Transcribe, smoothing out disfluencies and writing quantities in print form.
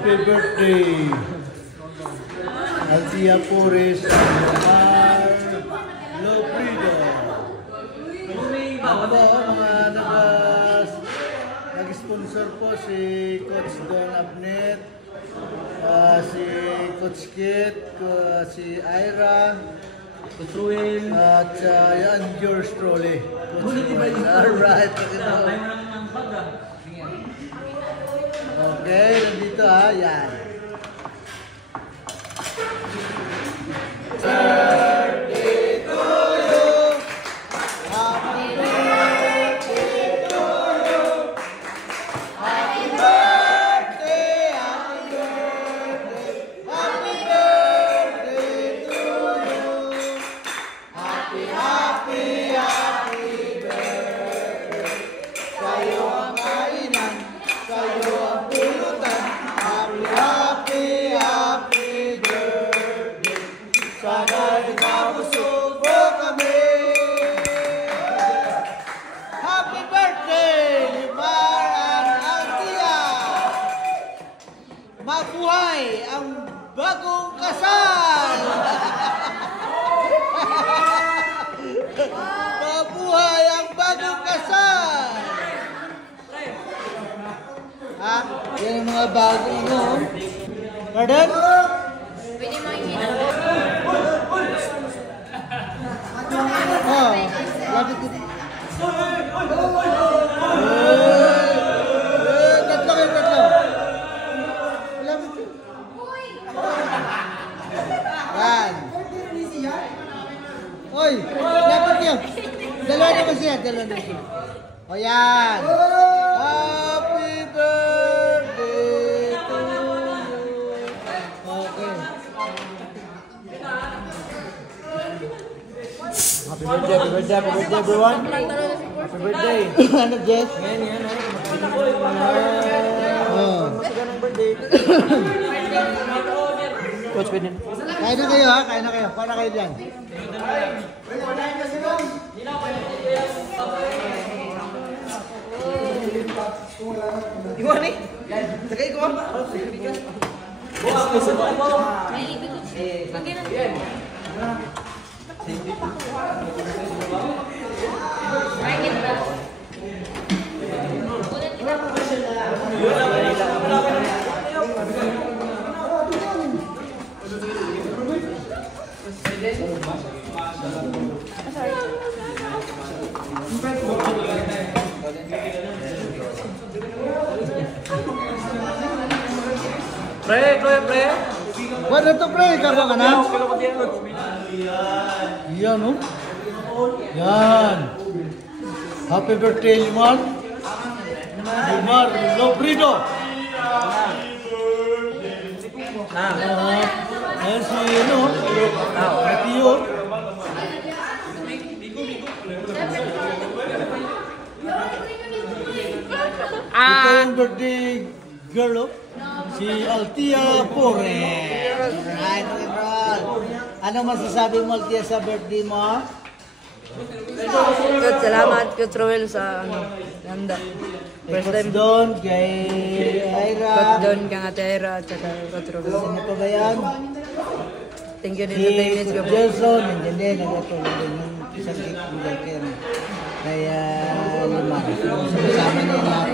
Happy birthday! Altia Pores Mar Loprido. Mga nag-sponsor po si Coach Don Abnet, si Coach Kit, si Ira, Coach Ruel, at yan, George Trolley. Alright. Okay, nandito yan. Birthday to you. Happy birthday to you. Happy birthday, happy birthday. Happy birthday to you. Happy, happy, happy birthday. Sa'yo ang kainan, sa'yo ang pulutan. Happy, happy, happy birthday. Sana ikabusog mo kami. Happy birthday, Limar and Altia. Mabuhay ang bagong kasal. Mabuhay ang bagong kasal. Ha? Yan ang mga bagong ano. Pardon? Pwede mo yung Oh, lapit dito. Tatlo kayo, tatlo. Lapit dito. Yan. Oy, lapit niyo. Dalawa naman siya, dalawa naman siya. O yan. Happy birthday to you. Okay. Happy birthday, happy birthday, happy birthday everyone. Happy birthday. Ano, Jess? Yan. Coach, pwede. Kain na kayo ha, kain na kayo. Kain na kayo dyan. Iwan eh. Tagay ko. Pre. Wala to pre, karo ka na? Yan no? Yan. Happy birthday, Limar. Limar Loprido. Ayan si ano? Matio. Ito yung birthday girl, oh. Si Altia Pores. Right, roll. Anong masasabi mo, Altia, sa birthday mo? Coach, salamat Coach Ruel sa handa. First time. Coach Don, kay Ira. Coach Don, kang Ate Ira, at saka Coach Ruel. Sino pa ba yan? Thank you din Si sa teammates ko. Jason, nandiyan din, nagkatulong din yung isang cake bigay kaya Limar. Sama niya lahat.